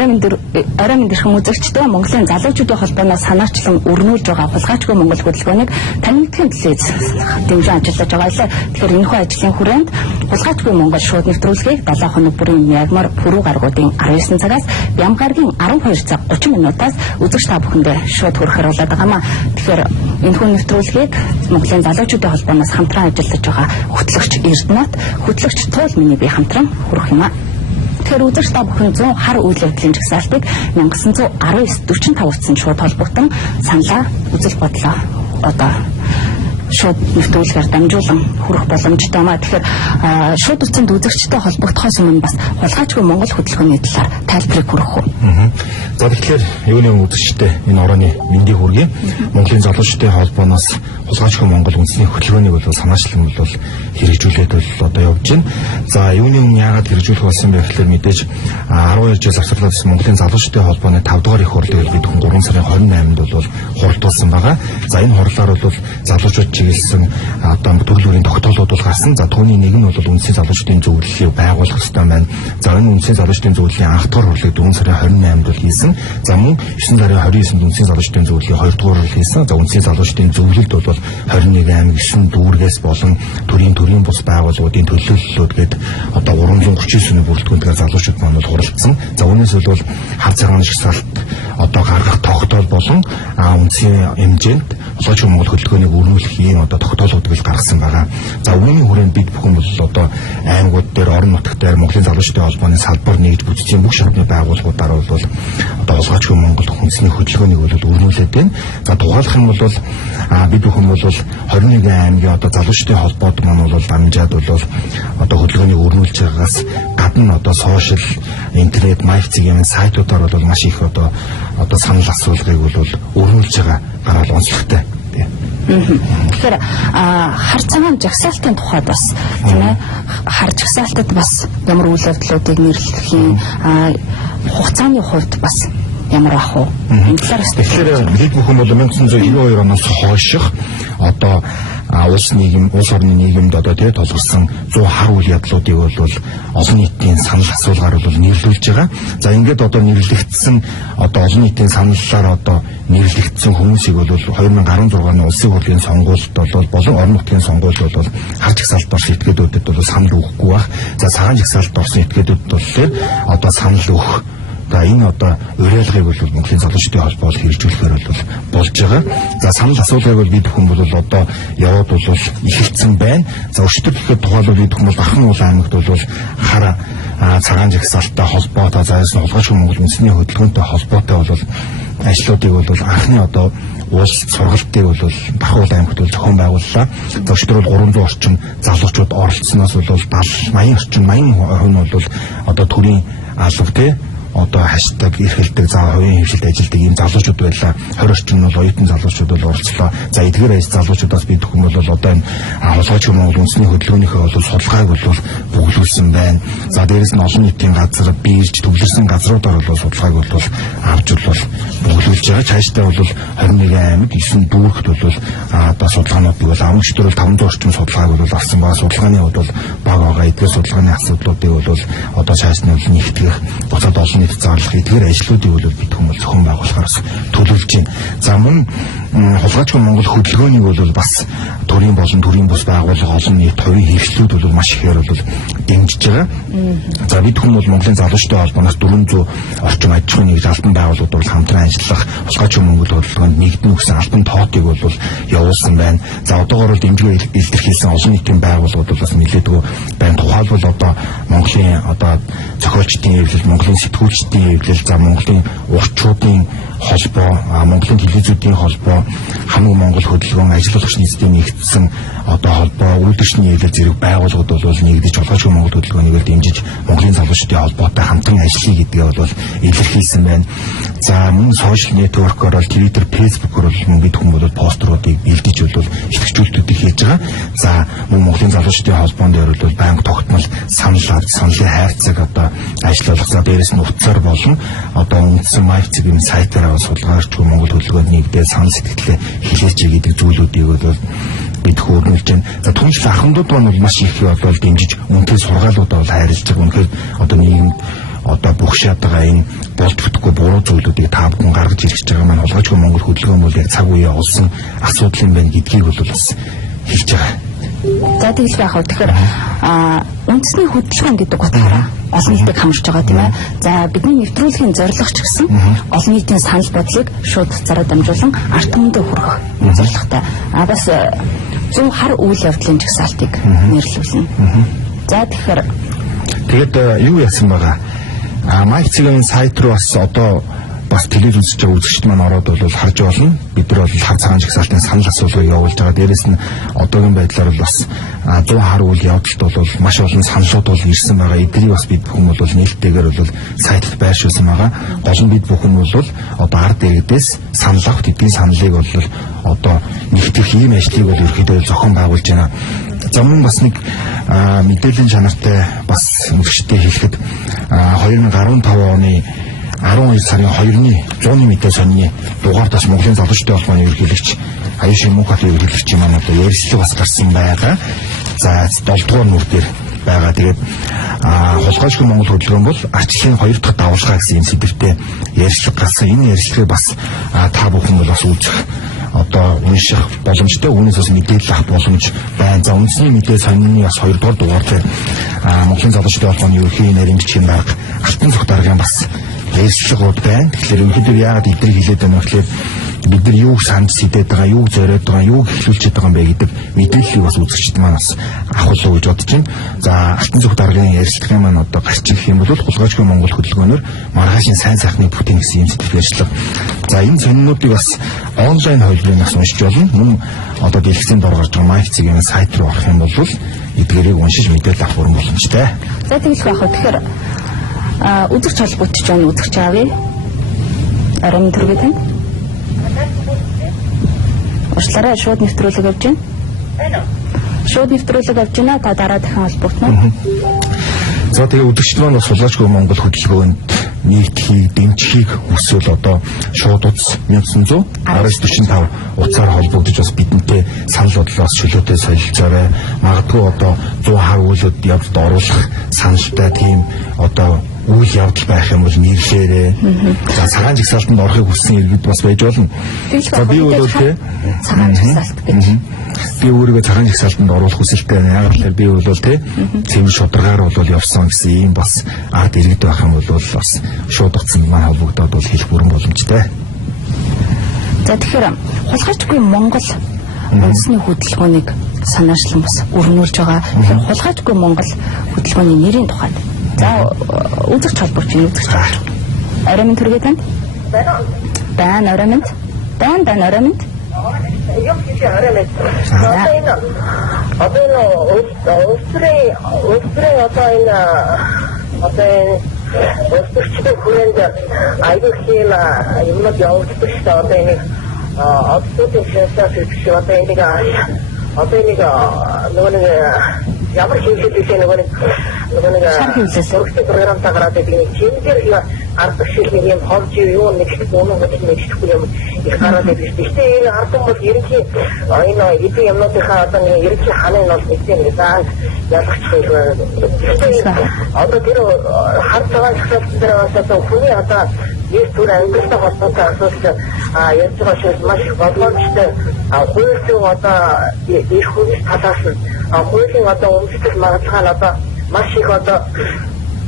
орой мэндэрхэн үзэгчдээ Монголын залуучуудын холбооноос санаачлан өрнүүлж байгаа хулгайчгүй Монгол хөтөлбөөнийг танигдахын төлөө дэмжин ажиллаж байгаа. Тэгэхээр энэхүү ажлын хүрээнд хулгайчгүй Монгол шууд нэвтрүүлгийг 7 хоног бүрийн мягмар пүрэв гаргуудын 19 цагаас бям гарагийн 12 цаг 30 минутаас үзэгч та бүхэндээ шууд хүрэхээр болоод байгаамаа. Тэгэхээр энэхүү нэвтрүүлгийг Монголын залуучуудын холбооноос хамтран ажиллаж байгаа хөтлөгч Эрдэнэт, хөтлөгч Туул миний бие хамтран хүрэх юм аа. Тэгэхээр үзэгч та бүхэн 100 хар үйл явдлын жагсаалтыг 1919-45 утсан шууд холбогдсон саналаа үзэл бодлоо одоо шууд нэвтрүүлгээр дамжуулан хүрэх боломжтой маа. Тэгэхээр шууд утсанд үзэгчтэй холбогдохоос өмнө бас хулгайчгүй Монгол хөтөлбөрийн талаар тайлбарыг хүргэх үү. За тэгэхээр юуны үзэгчтэй энэ орооны мэндийг хүргэе. Монголын залуучуудын холбооноос хулгайчгүй Монгол үндэсний хөтөлбөрийг бол санаачлан бол хэрэгжүүлээд бол одоо явж байна. За юуны өмнө яагаад хэрэгжүүлэх болсон бэ гэхээр мэдээж 12 жил завсарлаад Монголын залуучуудын холбооны 5 дугаар их хурлыг бид 3 сарын 28-нд бол хуралдуулсан байгаа. За энэ хурлаар бол залуучууд чиглэсэн одоо төрөл бүрийн тогтоолууд бол гарсан. За түүний нэг нь бол үндэсний залуучуудын зөвлөлийг байгуулах хэрэгтэй байна. За энэ үндэсний залуучуудын зөвлөлийн анх дугаар хурлыг 4 сарын 28-нд бол хийсэн. За мөн 9 сарын 29-нд үндэсний залуучуудын зөвлөлийн 2 дугаар хурал хийсэн. За үндэсний залуучуудын зөвлөлд бол 21 аймаг 9 дүүргээс болон төрийн бус байгууллагуудын төлөөллөлүүд гээд одоо 339 хүний бүрэлдэхүүнээр залуучууд маань бол хуралдсан. За үүнээс бол хар цагаан жагсаалт одоо гаргах тогтоол болон үндэсний хэмжээнд хулгайчгүй Монгол хөтөлбөрийг өрнүүлэх ийм одоо тогтоолуудыг гаргасан байгаа. За үүний хүрээнд бид бүхэн бол одоо аймагуд дээр, орон нутгад дээр Монголын залуучуудын холбооны салбар нэгж бүтцийн бүх шатны байгууллагуудаар бол одоо хулгайчгүй Монгол үндэсний хөтөлбөрийг бол өрнүүлээд байна. За тухайлах юм бол бид бүхэн бол 21 аймгийн одоо залуучуудын холбоод маань бол дамжаад бол одоо хөтөлбөрийг өрнүүлж байгаагаас гадна одоо сошиал, интернет, майфцгийн сайтуудаар бол маш их одоо санал асуулгыг бол өрнүүлж байгаа гарал онцлогтой. Тэгэхээр хар цагаан жагсаалтын тухайд бас тийм ээ хар жагсаалтад бас ямар үйл явдлуудыг нэрлэхийн хугацааны хувьд бас ямар ах вэ? Энэ талаар тэгэхээр бид бүхэн бол 1992 оноос хойших одоо улс орны нийгэмд одоо тэгээ толгорсон 100 хар үйл явдлуудыг бол олон нийтийн санал асуулгаар бол нэрлүүлж байгаа. За ингээд одоо нэрлэгдсэн одоо олон нийтийн саналлаар одоо нэрлэгдсэн хүмүүсийг бол 2016 оны улсын хурлын сонгуульд болон орон нутгийн сонгуульд бол хар жагсаалт орсон этгээдүүдэд бол санал өгөхгүй байх. За цагаан жагсаалт орсон этгээдүүд бол одоо санал өгөх. За энэ одоо уриалгыг бол Монголын залуучуудын холбоо хэрэгжүүлэхээр бол болж байгаа. За санал асуулгыг бол бид бүхэн бол одоо яваад бол ихэлцэн байна. За өчтөр гэхэд тухайлбал бид бүхэн бол Ахын уул аймагт бол хар цагаан жагсаалттай холбоотой зайлшгүй хулгайчгүй Монгол үндэсний хөтөлбөртэй холбоотой бол ажлуудыг бол анхны одоо улс сургалтыг бол Ахын уул аймагт бол зохион байгууллаа. За өчтөр бол 300 орчим залуучууд оролцсноос бол 80% нь бол одоо төрийн алба одоо хаштаг эрхэлдэг за хувийн хвшилт ажилдаг ийм залуучууд байлаа. 20 орчим нь бол оюутан залуучууд бол оролцлоо. За эдгээр аяз залуучуудаас бид бүхэн бол одоо энэ хулгайчгүй Монгол үндэсний хөтөлбөрийнхөө бол судалгааг бол бүглүүлсэн байна. За дээрэс нь олон нийтийн газар биелж төвлөрсөн газруудаар бол судалгааг бол авч бол бүглүүлж байгаа. Цаашдаа бол 21 аймаг 9 дүүрэгт бол одоо судалгаануудыг бол амжилттай бол 500 орчим судалгааг бол авсан байгаа. Судалгааны хувьд бол бага байгаа. Эдгээр судалгааны асуудлуудыг бол одоо цааш нь нэгтгэх буцаад олон нийт зарлах эдгээр ажлуудыг бол бид хүмүүс зохион байгуулахаас төлөвлөж байна. За мөн хулгайчгүй Монгол хөтөлбөрийг бол бас төрийн болон төрийн бус байгууллага олон нийт хувийн хэрэгслүүд бол маш ихээр бол дэмжиж байгаа. За бид хүмүүс бол Монголын залуучуудын холбооноос 400 орчим аж ахуйн нэгж албан байгууллагууд бол хамтран ажиллах хулгайчгүй Монгол хөтөлбөрөнд нэгдэн өгсөн албан тоотыг бол явуулсан байна. За одоогоор бол дэмжлэг илэрхийлсэн олон нийтийн байгууллагууд бас нэлээдгүй байна. Тухайлбал одоо Монголын одоо зохиолчдын хэвлэл, Монголын сэтгүүлчдийн хэвлэл, за Монголын урчуудын холбоо, Монголын телевизүүдийн холбоо, хамаг Монгол хөдөлгөөн ажиллагч нийцийн нэгдсэн одоо холбоо, үйлдвэрчний хэвлэл зэрэг байгууллагууд бол нэгдэж хулгайчгүй Монгол хөдөлгөөнийг дэмжиж Монголын залуучдын холбоотой хамтран ажиллая гэдгээ бол илэрхийлсэн байна. За мөн сошиал нэтворкээр бол Twitter, Facebook-оор бол бид хүмүүс постеруудыг бэлдэж бол ихэвчлүүлэлтүүдийг хийж байгаа. За мөн Монголын залуучдын холбоон дээр бол банк тогтмол саналын хайрцаг одоо ажиллах. За дээрээс нь утсаар болон одоо үндсэн майфцгийн сайтаар судалгаарчгүй Монгол хөдөлгөөнд нэгдээ санал сэтгэлээ хэлээч гэдэг зүйлүүдийг бол бид хөөрнүүлж байна. За түншлэх ахмадууд маань бол маш их бол дэмжиж үнэхээр сургаалуудаа бол хайрлаж байгаа. Үнэхээр одоо нийгэмд одоо бүх шатгаа энэ болд бүтггүй буруу зүйлүүдийг та бүхэн гаргаж ирж байгаа маань Хулгайчгүй Монгол хөдөлгөөн бол яг цаг үеэ олсон асуудал юм байна гэдгийг бол бас хэлж байгаа. За тэгэл байх уу. Тэгэхээр үндэсний хөдөлгөөн гэдэг утгаараа олон нийтийг хамарч байгаа тийм ээ. За бидний нэвтрүүлгийн зорилго ч гэсэн олон нийтийн санал бодлыг шууд зараа дамжуулан ард түмэндээ хүргэх зорилготой. Бас зөв хар үйл явдлын жагсаалтыг нэрлүүлнэ. За тэгэхээр тэгээд юу яасан байгаа? Майк цэгийн сайт руу бас одоо бас телевиз үзэж байгаа үзэгчд маань ороод бол харж болно. Бид нар бол хар цагаан жагсаалтын санал асуулгыг явуулж байгаа. Дээрээс нь одоогийн байдлаар бол бас 100 хар үйл явдалд бол маш олон саналууд бол ирсэн байгаа. Эднийг бас бид бүхэн бол нээлттэйгээр бол сайтад байршуулсан байгаа. Гол нь бид бүхэн бол одоо ард иргэдээс санал авах эдгийн саналыг бол одоо нэгтгэх ийм ажлыг бол ерөнхийдөө зохион байгуулж байна. За мөн бас нэг мэдээллийн чанартай бас үзэгчдэд хэлэхэд 2015 оны 12 сарын 2-ны 100-ны мэдээ сонины дугаартаас Монголын залуучдын холбооны ерөнхийлөгч Аюушин Мөнхбатын ерөнхийлөгчийн маань одоо ярилцлага бас гарсан байгаа. За 7 дугаар нүр дээр байгаа. Тэгээд Хулгайчгүй Монгол хөдөлгөөн бол арчлалын 2 дахь давалгаа гэсэн юм сэдвээр ярилцлага гарсан. Энэ ярилцлагыг бас та бүхэн бол бас үзэх одоо унших боломжтой, үүнээс бас мэдээлэл авах боломж байна. За үндэсний мэдээ сонины бас 2 дугаар дугаар дээр Монголын залуучдын холбооны ерөнхий нарийн дарга Алтан цог даргын бас ярилцлагууд байна. Тэгэхээр өнөөдөр яагаад эдгээр хэлээд байна вэ гэхээр бид нар юуг санаж сэдээд байгаа, юуг зориод байгаа, юуг эхлүүлчихэд байгаа юм бэ гэдэг мэдээллийг бас үзэгчд маань бас авах уу гэж бодож байна. За Алтан цог даргын ярилцлагын маань одоо гарч ирэх юм бол Хулгайчгүй Монгол хөдөлгөөнөөр маргаашийн сайн сайхны бүтээн гэсэн юм сэдвээр ярилцлага. За энэ сонинуудыг бас онлайн хөлбөрөөс уншиж болно. Мөн одоо дэлгэцийн дор гарч байгаа Майк цэгийн сайт руу орох юм бол эдгээрийг уншиж мэдээлэл авах боломжтой. за тэгэл байх уу. Тэгэхээр үзэгч холбогдож байна, үзэгч аавь. Арам төргий тань. Уучлаарай, шууд нэвтрүүлэг авч байна. Шууд нэвтрүүлэг авч байна. Та дараа дахин холбогдно. За тэгээ үзэгчд маань бас Хулгайчгүй Монгол хөдөлгөөнд нийтлэхийг, дэмжихийг хүсвэл одоо шууд утас 191945 утсаар холбогдож бас бидэнтэй санал бодлоос чөлөөтэй солилцоорой. Магадгүй одоо 100 хар үйлүүд явдалд оруулах саналтай тийм одоо үйл явдал байх юм бол нэрлээрээ. За цагаан жагсаалтанд орохыг хүссэн иргэд бас байж болно. За би бол тий цагаан жагсаалт гэж. Би өөрийгөө цагаан жагсаалтанд оруулах хүсэлтэй байна. Яг л би бол тий цэвэр шударгаар бол явсан гэсэн ийм бас ард иргэд байх юм бол бас шууд утсанд маань холбогдоод бол хэлэх бүрэн боломжтой. За тэгэхээр Хулгайчгүй Монгол үндэсний хөдөлгөөнийг санаачлан бас өрнүүлж байгаа. Тэгэхээр Хулгайчгүй Монгол хөдөлгөөний нэрийн тухайд. За үзэгч холбогч нь үзэгч. Арамын төргий танд? Байна арамын. Байна арамын. Юм чи арамын. Одоо энэ өстрэй одоо энэ өстрчтэй хүрээнд аюул хийм юмнууд явагддаг шүү дээ. Одоо энэ одсуудын шалтгаан гэж одоо энийг нөгөө нэг ямар хэмжээд биш нөгөө нэг програмтай гараад байдаг нэг чимдэр ард шилний юм ховж юу нэг нэгтгэхгүй юм их гараад байдаг шүү дээ. Энэ ард юм бол ерөнхий энэ эдийн юмнуудынхаа одоо нэг ерөнхий ханын бол нэг заан ялгчих юм. Одоо тэр хар цагаан жагсаалтын одоо хүний одоо нэг түр ангилалтай холбоотой асуудал ярьж байгаа шүү маш их боломжтой. Хуулийн одоо их хүнс талаас нь хуулийн одоо өмсөх магадлал одоо маш их одоо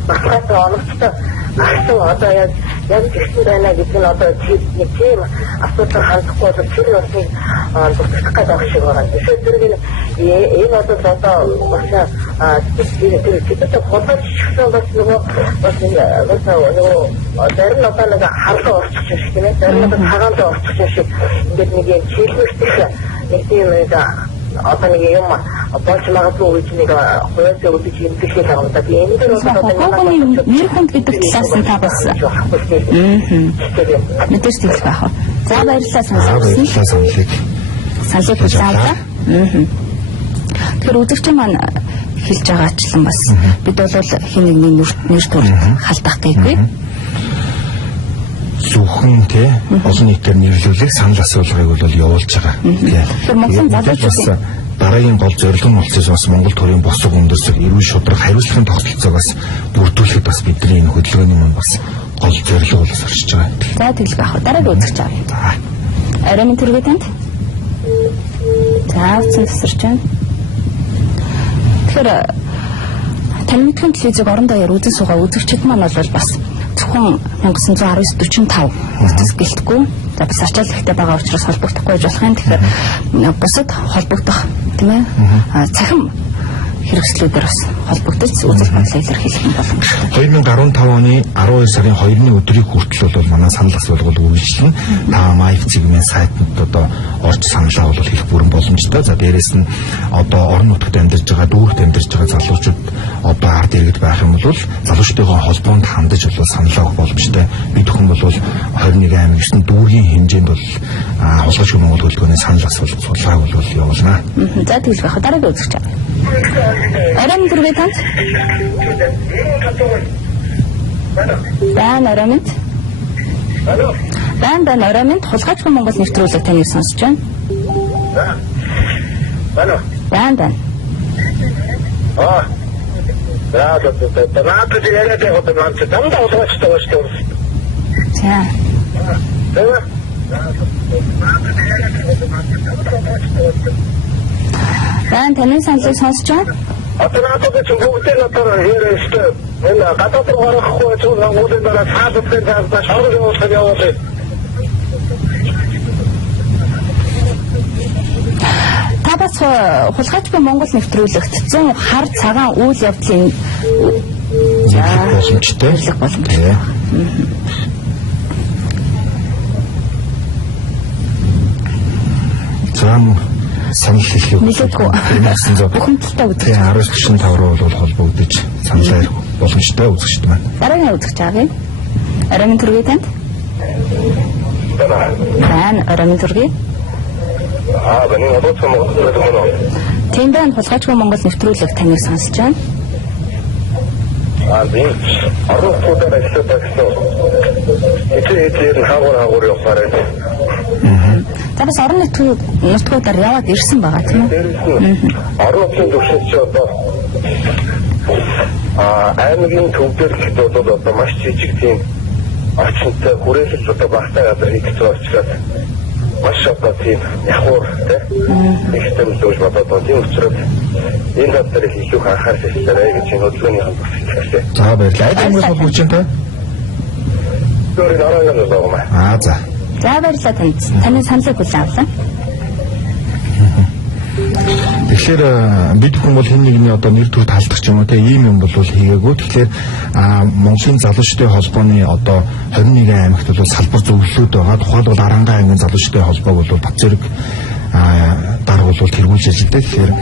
баталгаатай оновчтой асан одоо яг гэсэн байна гэдэг нь одоо нэг тийм асуудал хандахгүй бол тэр бас нэг дутагдах гэдэг шиг байна. Тэгэхээр тэр энэ одоо бас тэр хулгайчсан бас нөгөө зарим нь одоо нэг харлаа орчих шиг тийм ээ. Зарим нь цагаандаа орчих шиг ингээд нэг юм чиглэлтэй нэг тийм одоо нэг юм болж магадгүй үеч нэг хойцоо үдчих юм хэлэх юм да. Би энэ дээр одоо нэр хүнд гэдэг талаас нь та бас мэдээж хэлэх байх. За баярлалаа саналыг хүлээн. Тэгэхээр үзэгч маань хэлж байгаачлан бас бид бол хин нэгний нэр төр халдах гээгүй. Зөвхөн тий олон нийтээр нэрлүүлэх санал асуулгыг бол явуулж байгаа. Тэгэхээр Монголын залуучууд дараагийн гол зорилго нь болцоос бас Монгол төрийн босго үндэслэх эрүүл шударга хариуцлагын тогтолцоог бас бүрдүүлэхэд бас бидний энэ хөдөлгөөний мань бас гол зорилго боловс оршиж байгаа. За тэглэх авах. Дараагийн үзэгч авъя. Оройн төргий танд. За үсэн тасарч байна. Тэгэхээр таны мэдхийн телевизийг орон даяар үзэн суугаа үзэгчид маань бол бас зөвхөн 1919-45 үтгэс гэлтгүй. За бас ачаал ихтэй байгаа учраас холбогдохгүй байж болох юм. Тэгэхээр бусад холбогдох тийм ээ цахим хэрэгслүүдээр бас холбогдож үзэл бодлоо илэрхийлэх юм боломжтой. 2015 оны 12 сарын 2-ны өдрийг хүртэл бол манай санал асуулгууд үргэлжлэн та MyFCG-ийн сайтанд одоо орж саналаа бол хийх бүрэн боломжтой. За дээрэс нь одоо орон нутагт амьдарч байгаа, дүүрэгт амьдарч байгаа залуучууд одоо ард иргэд байх юм бол залуучдын холбоонд хандаж бол саналаа өгөх боломжтой. Бид бүхэн бол 21 аймаг 9 дүүргийн хэмжээнд бол хулгайч Монгол хөдөлгөөний санал асуулга судалгааг бол явуулна. За тэглэх авах. Дараагийн үзэгч авъя. Оройн төргий танд. Байн оройн. Байн оройн хулгайч Монгол нэвтрүүлэг таныг сонсож байна. Байн. Наадад яриад яваад байна. Дандаа хулгайчтай байна шүү дээ. Байн таны саналыг сонсож байна. Атаратад ч бүгдээ натаар ярьжтэй. Энэ гадаад руу гарахгүй ч уулын дараа цаадын цаадаа шавар явуулах. Та бас хулгайчгүй Монгол нэвтрүүлэгт 100 хар цагаан үйл явдлын боломжтой. Зам санал хэлхий бүхэмдэлтэй үзэж 1945 руу бол холбогдож саналаа ирэх боломжтой үзэгчд маань. Дараагийн үзэгч авъя. Оройн төргий танд. Байн оройн төргий. Бани одооч Монгол. Тийм байна. Хулгайчгүй Монгол нэвтрүүлэг таныг сонсож байна. Би орон нутгаар ажилладаг гэсэн. Эцэг хаагуур явахаар байна. За бас орон нутгуудаар яваад ирсэн байгаа тийм үү? Орон нутгийн төвшөлт чи одоо аймгийн төвдөр гэхэд бол одоо маш жижиг тийм орчинтой хүрээлэл одоо багтаа газар хийгдсэн учраас маш одоо тийм явхуур тийм зүйл бодоод байна. Тийм учраас энэ газар их илүү анхаарч ирсээрэй гэж энэ хөдөлгөөний хамт хэлсэн. За баярлалаа. Аймаг холбогч энэ Гөрийн арга нь байна. За. За баярлалаа танд. Таны саналыг хүлээн авлаа. Тэгэхээр бид бүхэн бол хэн нэгний одоо нэр төр талдах ч юм уу те ийм юм бол хийгээгүй. Тэгэхээр Монголын залуучдын холбооны одоо 21 аймагт бол салбар зөвлөлүүд байгаа. Тухайлбал Арангаа аймгийн залуучдын холбоог бол Батзэрэг дарга бол тэргүүлж ажилладаг. Тэгэхээр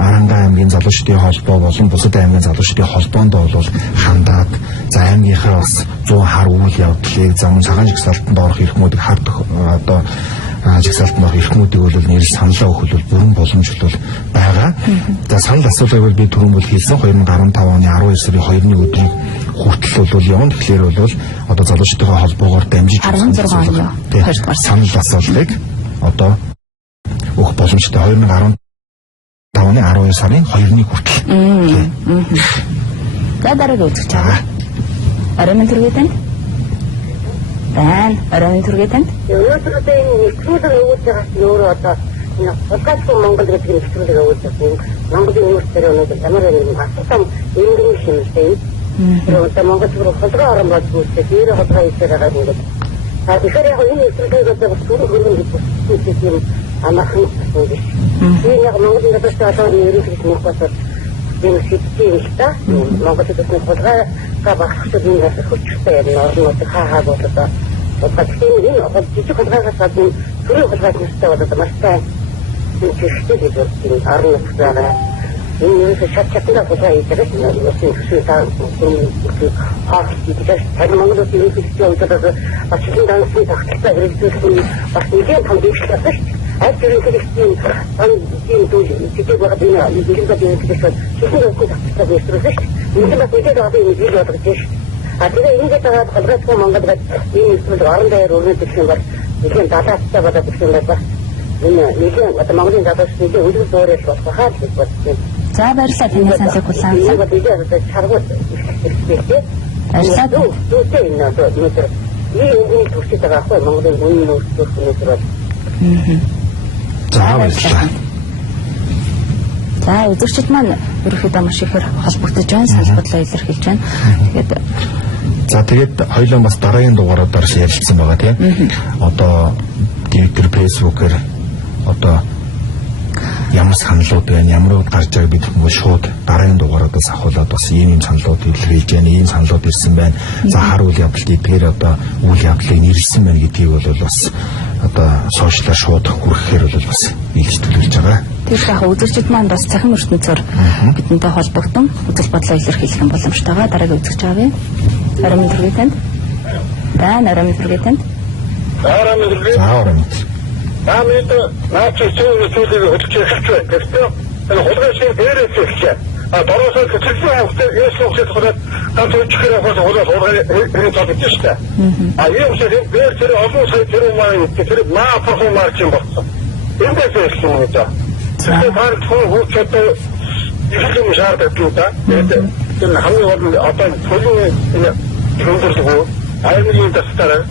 Арангаа аймгийн залуучдын холбоо болон бусад аймгийн залуучдын холбоонд бол хандаад за аймгийнхаа бас 100 хар үйл явдлыг зам цагаан жигсаалтанд орох эрхмүүдийг хард одоо жигсаалтанд орох эрхмүүдийг бол нэрэл саналаа өгөх бол бүрэн боломж бол байгаа. За санал асуулгыг бол би түрүүн бол хэлсэн 2015 оны 12 сарын 2-ны өдрийг хүртэл бол явна. Тэгэхээр бол одоо залуучдын холбоогоор дамжиж 16 оны санал асуулгыг одоо өгөх боломжтой 2015 оны 12 сарын 2-ны хүртэл. За дараагийн үзэгч авъя. Оройн төргий танд. Байн оройн төргий танд. Өнөөдөр энэ нэвтрүүлэг өгүүлж байгаа чинь өөрөө одоо энэ хулгайчгүй Монгол гэдэг нэвтрүүлэг өгүүлж байгаа. Монголын университет өнөөдөр ямар нэгэн асуултан энгэрийн шимэлтэй. Тэр одоо Монгол руу хулгай орон болж үүсээ дээр хулгай хийхээр байгаа юм. Тэгэхээр яг энэ нэвтрүүлэг одоо бас түрүү хөргөн гэж юм амархан гэсэн. Энэ яг Монголын гадаад одоо ерөнхийдөө нэг басар энэ шийдтийн их та Монголд төсний хулгай багсах зүйл бас хүчтэй юм. Орон нутгийн хаа болоод тэгэхээр энэ жижиг хулгайгаас гадна түрүү хулгай настай болоод маш сайн чигтэй гэж бодсон орон нутгаар энэ шатчатна хулгай хийдэг юм. Өсвөр таа хаа хийдэг. Тэр Монголд ерөнхийдөө одоо ачааллын дансын тогтолцоо хэрэгжүүлэх бас нэгэн том дэвшлээ шүү дээ. Actually, Christine, I'm doing to give up in the education. She's not good at the position. You cannot get out in the video of the dish. I think you get out of the rest of Monga that you need to learn their own picture. You can data about the picture like that. нэгэн одоо Монголын залуучдын үлгэр дуурайж болох хаад гэж бодсон. За баярлалаа таны саналыг хүлээн авсан. Тэгээд чаргууд ихтэй. Баярлалаа. Дүүтэй энэ одоо өнөөдөр энэ төрчид байгаа хгүй Монголын үнийн нөөцлөх өнөөдөр бол. За баярлалаа. За үзэгчид маань ерөнхийдөө маш ихээр холбогдож байна, санал бодлоо илэрхийлж байна. Тэгээд хоёулаа бас дараагийн дугаараар ярилцсан байгаа тийм. Одоо Twitter, Facebook-ээр одоо ямар саналууд байна, ямар гарч байгааг бид хүмүүс шууд дараагийн дугаараас авахулаад бас ийм саналууд илэрхийлж байна, ийм саналууд ирсэн байна. За хар үйл явдал эдгээр одоо үйл явдлыг нэрлсэн байна гэдгийг бол бас одоо сошиалаар шууд хүргэхээр бол бас илэрхийлж байгаа. Тэгэхээр яг үзэгчид маань бас цахим ертөнцөөр бидэнтэй холбогдсон үзэл бодлоо илэрхийлэх юм боломжтой байгаа. Дараагийн үзэгч авъя. Арамын төргийн танд. Арамын төргийн танд. Арамын төргийн. Амид наач зөв зүйлийг хөтлөж хэлчихвэ. Гэхдээ энэ хулгайшийн дээрээс хэлчихэ. Дороосоо хэцүү хавтаа яасан гэж хэлээд ганц өчгөр явахаас хулгай хэрэг толгож штэ. Ийм шиг дээр тэр олон сая тэр маань тэр маа фахын марч юм болсон. Эндээс хэлсэн юм даа. Тэгэхээр харт хүүхэд их юм шаарддаг юм да. Тэгээд хамгийн гол одоо төлөв энэ хөндөрлөгөө аймгийн тасдаар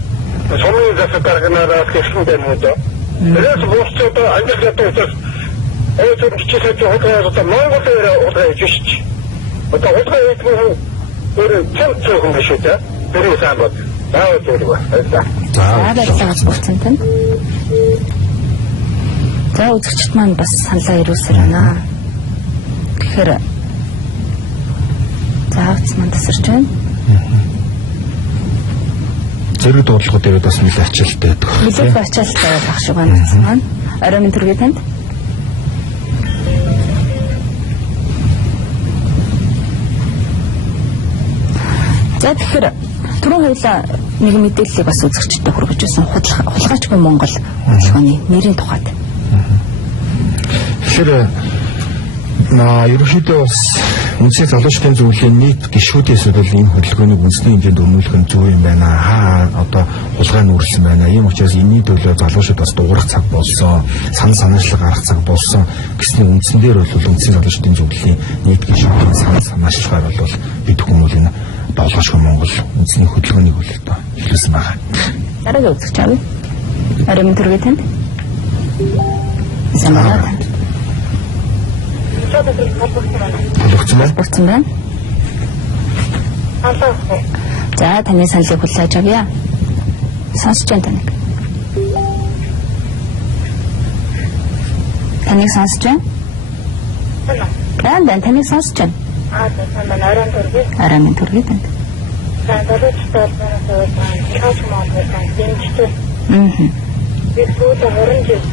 сумын тасдаар гэнараа хэвхэн байна уу да. Тэрээс босчод англиад утас тэр чичээд хөлөө Монголоор удаж шиж. Одоо удаа хийх өөр цэцэг юм биш үү да. Тэр сайн бод. Заа зүрх байна. За баярлалаа болцсон тань. За үзэгчд маань бас саналаа ирүүлсээр байна. Тэгэхээр заавц маань тасарч байна. Зэрэг дуудлагууд дээр бас нэлээд ачаалттай байдаг. Нэлээд ачаалттай байх шиг байна гэсэн маань. Арамын төргийн танд. За тэгэхээр түрүү хоёлаа нэг мэдээллийг бас үзэгчдэд хүргэж өгсөн хулгайчгүй Монгол хөтөлбөрийн нэрийн тухайд. Тэгэхээр ерөнхийдөө бас үндэсний залуучдын зөвлөлийн нийт гишүүдээс бол энэ хөтөлбөрийг үндэсний хэмжээнд өрнүүлэх нь зөв юм байна. Одоо хулгай нүүрлсэн байна. Ийм учраас энэний төлөө залуучууд бас дуурах цаг болсон, санаачлал гаргах цаг болсон гэсний үндсэн дээр бол үндэсний залуучдын зөвлөлийн нийт гишүүдийн санаачлалаар бол бид хүмүүс энэ долгошгүй Монгол үндэсний хөтөлбөрийг бол одоо эхлүүлсэн байна. Дараагийн үзэгч авъя. Арамын төргийн танд. Самараа. Холбогдсон байна. За таны саналыг хүлээж авъя. Сонсож байна таныг. Таныг сонсож байна? Байна, таныг сонсож байна. Арамын төргийн танд. За дөрөвчтэй цааш маалгасан дэмжтэй. Би сүүлийн 20 жил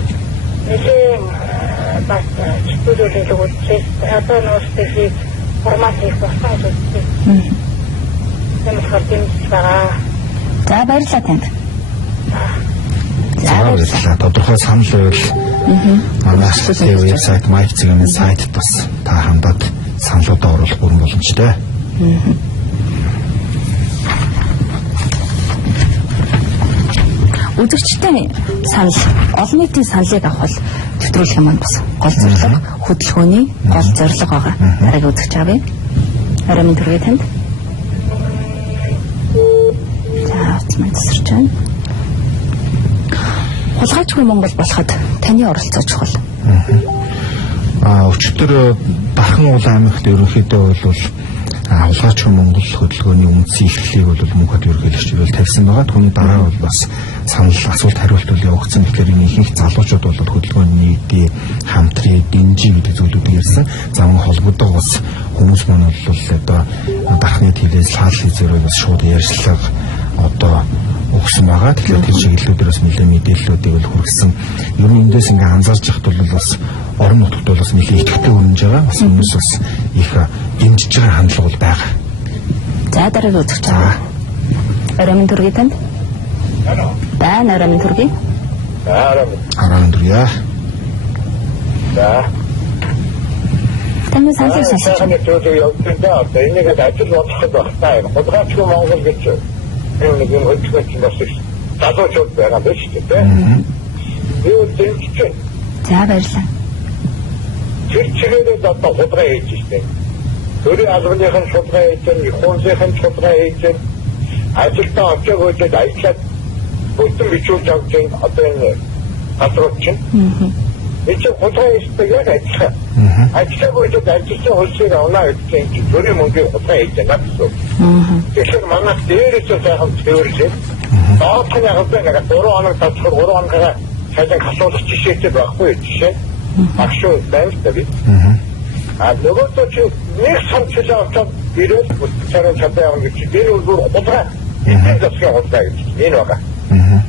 нэлийн бас чөлөөлөлөг үзсэн. Одоо нөөцтэй формат хийх болсон үзсэн. Тэмцэл дэмжиж байгаа. За баярлалаа танд. За баярлалаа. Тодорхой санал байвал манай вебсайт Майк-ийн сайтд бас та хандаад саналуудаа оруулах бүрэн боломжтой. Үзэгчдийн санал, олон нийтийн саналыг авах бол нэвтрүүлэх юм бас гол зорилго, хөдөлгөөний гол зорилго байгаа. Дараагийн үзэгч авъя. Арамын төргийн танд. За утасман тасарч байна. Хулгайчгүй Монгол болоход таны оролцоо чухал. Өчигдөр Дархан улаан аймагт ерөнхийдөө бол хулгайчгүй Монгол хөдөлгөөний үндсийн эхлэлийг бол мөнхөд ерөнхийлөгч тавьсан байгаа. Түүний дараа бол бас санал асуулт хариулт үл явагдсан. Тэгэхээр энэ ихэнх залуучууд бол хөдөлгөөний нийтийн хамтрын дэмжиж гэдэг зүйлүүдийг ярьсан. За мөн холбогдох бас хүмүүс маань бол одоо Дарханы телевиз хаалт зэрэг бас шууд ярьцлага одоо өгсөн байгаа. Тэгэхээр тэр чиглэлүүдээр бас нэлээд мэдээллүүдийг бол хүргэсэн. Ер нь эндээс ингээ анзаарч яхад бол бас орон нутгад бол бас нэлээд идэвхтэй өрнөж байгаа. Бас хүмүүс бас их дэмжиж байгаа хандлага бол байгаа. За дараагийн үзэгч авъя. Арамын төргийн танд. Байна арамын төргийн. Арамын төргий. За. Таны саналыг сонсож байна. Энийг ажил болгоход багтаа. Хулгайчгүй Монгол гэж нэг юм хөдөлгөөч бас залуучууд байгаа биш үү? Юу дэмжиж За баярлалаа. Тэр чигээрээ одоо худалдаа хийж штэ. Өөрийн албаныхан судалгаа хийж, их хурлынхан судалгаа хийж, ажилтаа очиж хөөж ажиллаад бүтэн бичүүлж авч байгаа одоо энэ газрууд чинь. Энэ чинь худалдаа хийдэг яг ажиллаа. Ажиллаагүй ч ажилтны хөлсийг авна гэдэг чинь өөрийн мөнгөийг худалдаа хийж байгаа гэсэн. Тэгэхээр манай дээрээс сайхан цэвэрлээ. Доотны хавьд нэг 3 хоног татчих 3 хоногоо цаашаа хасуулах жишээтэй байхгүй жишээ. Багш уу байна л да би. Нөгөөдөө чи нэг сар чилээ авчаад ирээд царай чадаа явна гэж энэ үгээр худалдаа эцэг засгийн худалдаа гэж энэ байгаа.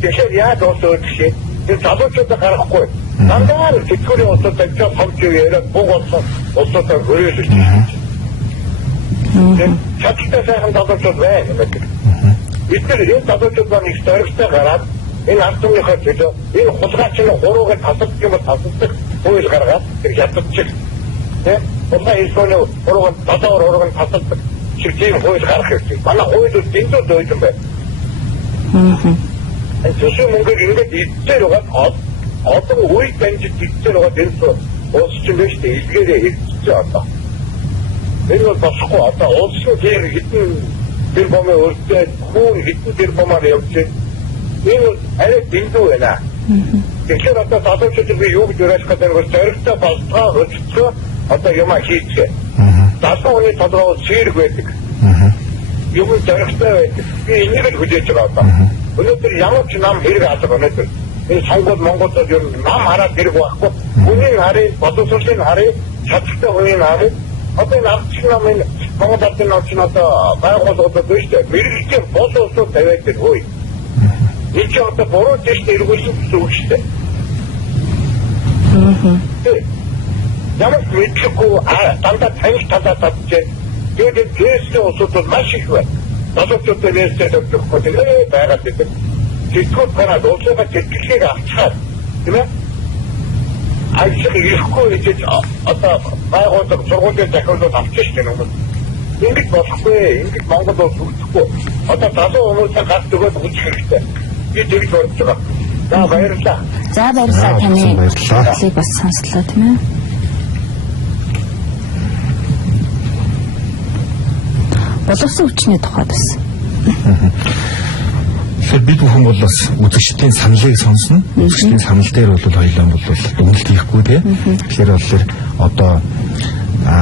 Тэгэхээр яаж болоод жишээ тэр залуучуудаа гаргахгүй. Дандаа л тэтгэврийн улсууд ажиллаж хамт яриад буг болсон улсуудаа хөрөөлж байна. Чадтай сайхан залуучууд байна гэдэг. Бид нар энэ залуучуудаа нэг зоригтой гараад энэ ард түмнийхээ төлөө энэ хулгайч нь хурууг тасалдах юм бол тасалдах хууль гаргаад тэр ядчих. Тэ? Хулгай хийснээр хурууг дотоор хурууг тасалдах шиг тийм хууль гарах хэрэгтэй. Манай хууль бол дэндүү дөйдөн байна. Энэ зөвшөөрөл мөнгөийг ингээд эдгээр угаад одоо үе дамжиж эдгээр угаад энэ улс чинь биш дээ илгээрээ хийчихээ одоо. Энэ бол болохгүй одоо улсын дээр хэдэн тэр бомын өртөө хүн хэдэн тэр бомоор явж байна. Энэ арай дэндүү байна. Тэгэхээр одоо залуучууд би юу гэж уриалах гэдэг нь зоригтой болтгоо өчтгөө одоо юм хийчихээ. Залуу хүний толгой зэрэг байдаг. Юм зоригтой байдаг. Би энийг л хүлээж байгаа одоо. Өнөөдөр ямар ч нам хэрэг алга өнөөдөр. Энэ сонгол Монголд ер нь нам хараад хэрэг байхгүй. Хүний харыг, боловсролын харыг, чадтай хүний харыг одоо энэ ард чинь нам энэ Монгол ардын нам чинь одоо байгууллагууд биш дээ. Мэргэжлийн бол улсууд тавиад байна хөөе. Энэ ч одоо буруу дэш эргүүлсэн гэсэн үг шүү дээ. Ямар ч мэдлэггүй дандаа таних талаа татжээ. Тэгээд дэсний улсууд бол маш их байна. Залуучуудаа нээстэй тавьчихгүй тэгээ байгаад байдаг. Тэтгэврт гараад улсынхаа тэтгэлгийг авчихад тийм ээ? Ажил ирэхгүй гэж одоо байгууллага сургуулийн захирлууд авчих шүү дээ юм. Ингэж болохгүй. Ингэж Монгол улс үлдэхгүй. Одоо залуу хүмүүсийн гарт өгөөд хүч хэрэгтэй. Би тэгж бодож байгаа. За баярлалаа. За баярлалаа таны баярлалыг бас сонслоо тийм ээ. Боловсон хүчний тухайд бас. Тэгэхээр бид бүхэн бол бас үзэгчдийн саналыг сонсно. Үзэгчдийн санал дээр бол хоёулаа бол дүгнэлт хийхгүй тийм. Тэгэхээр бол одоо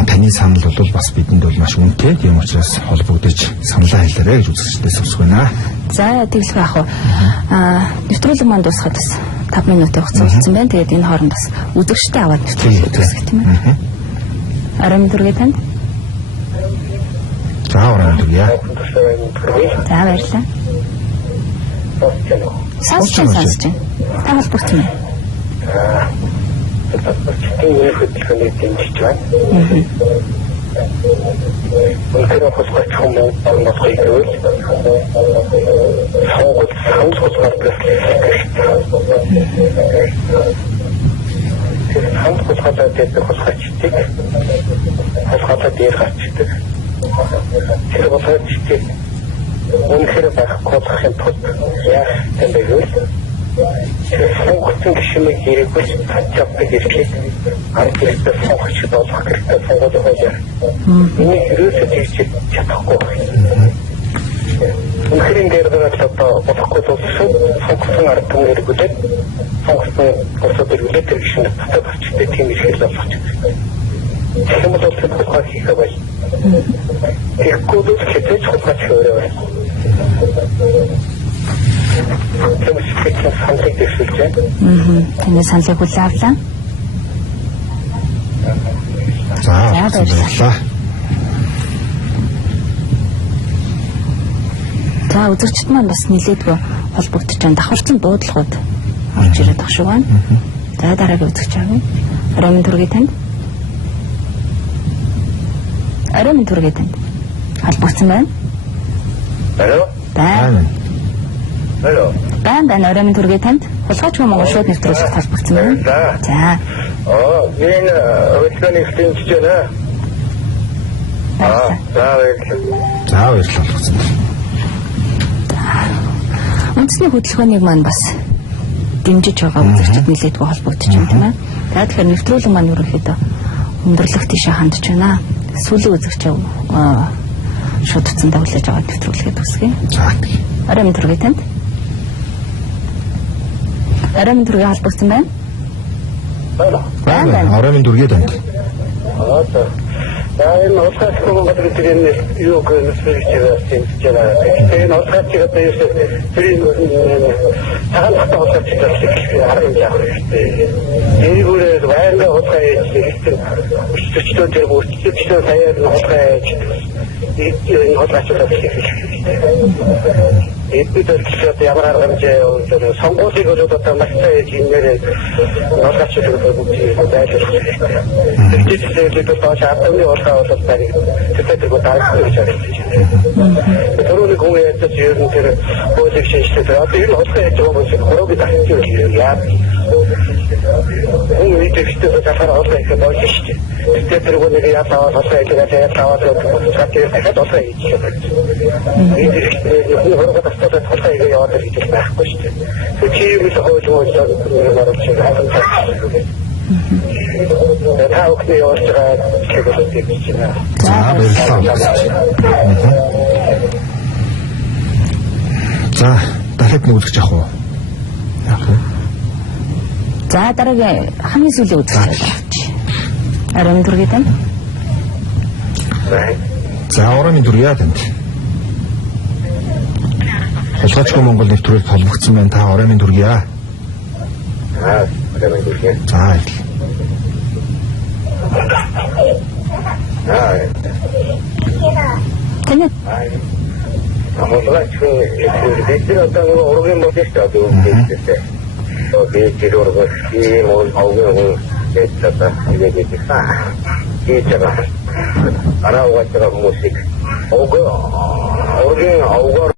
таны санал бол бас бидэнд бол маш үнэтэй. Тийм учраас холбогдож саналаа хэлээрэй гэж үзэгчдээс хүсэж байна. За тэглэх ах уу. Нэвтрүүлэг маань дуусахад бас 5 минутын хугацаа болсон байна. Тэгээд энэ хооронд бас үзэгчтэй аваад нэвтрүүлэг дуусгах тийм ээ. Арам дөрөв танд. За орон дүгье. За баярлалаа. Сонсч байна. Та холбогдсон юм. Тэгээд хөдөлгөөний дэмжиж байна. Өнөөдөр хөлбөмбөг хүмүүс орносхийг үйл сонгол хамсгалаар хамсгалаа дээр хөлбөмбөгчдийг хөлбөмбөгөөр дээр гарчдаг. Тэр болохгүй үнэхээр байхгүй болохын тулд яах юм бэ гэвэл сонгогдсон гишүүнийг хэрэггүй чаддаг хэрэглээд ард хэрэгтэй сонгогчд болох хэрэгтэй сонгууль хуулиар энийг ерөөсөө хийж чадахгүй байна. Үнэхээр энэ дээр одоо болохгүй тул сонгогдсон ард түмэн хэрэглээд сонгогдсон улсууд хэрэглээд тэр гишүүнийг татдаг болчтой тийм ихэл болгож байна. Тийм бол хулгай хийх байл. Тэгэхгүй бол хэзээ ч хулгай хийх байна. Таны саналыг хүлээн авлаа. За баярлалаа. За үзэгчд маань бас нэлээдгүй холбогдож байгаа давхарцсан дуудлагууд орж ирээд байгаа шүү байна. За дараагийн үзэгч авъя. Арамын төргийн танд. Арамын төргийн танд. Холбогдсон байна. Алло. Байна. Алло. Байна арамын төргийн танд. Хулгайчгүй Монгол шууд нэвтрүүлэгт холбогдсон байна. За. Энэ өчигний стенч байна. За баярлалаа. Үндэсний хөдөлгөөнийг маань бас дэмжиж байгаа үзэгчд нэлээдгүй холбогдож байна тийм ээ. За тэгэхээр нэвтрүүлэг маань ерөнхийдөө өндөрлөх тийшээ хандж байна. Сүүлийн үзэгчээ шууд утсандаа хүлээж аваад нэвтрүүлгээд үсгэе. За тийм. Орой минь төргий танд. Орой минь төргий холбогдсон байна. Байна. Орой минь дүргээ танд. энэ улсаас хүмүүс гэдэг нь юу гэнэ энэ улсаас гэдэг нь тэрийн цагаан улсаас гэдэг харин яах вэ? Энийг байнга улсаа хийхдээ өчтөчтөө тэр өчтөчтөө саяар нь улсаа энэ улсаас эдгээр ч ямар аргатай сонгуулийг одоо маш сайн хиймээр улсаас гэдэг бүгд байлгах хэрэгтэй. Тэгэхээр доош хатны улсаа бол тэгээд дараах гэж байна. Төрөний хүн яадаг юм тэр польик шийдтэй. Одоо энэ улсаа яаж байгаа юм хорог тахчих яа. Хүн нийтэд захаар улсаа их болж шít. Тэгээд тэр нэг яатаа улсаа хийгээд яатаа тэгээд улсаа хийж байгаа. Энэ хорог тахчих улсаа яваад ирэх байхгүй шүү дээ. Тэгэхээр хойд хойд таахны явуулгаа гэдэг чинь. За баярлалаа. За дахиад нэг үзэж явах уу? Яг уу. За дараагийн хамгийн сүүлийн үзэгч авч. Орой минь төргий танд. За орой минь дүргээ танд. Хулгайчгүй Монгол нэвтрүүлэг холбогдсон байна. Та орой минь дүргээ. орой минь дүргээ. За Тэний бид одоо ургийн бодож байгаа юм дээ. Тэгээд тэр ургаас ийм аугийн хэвчээ тэгээд хийчихсэн. Араа угаачаа хүмүүсийг ургийн аугаар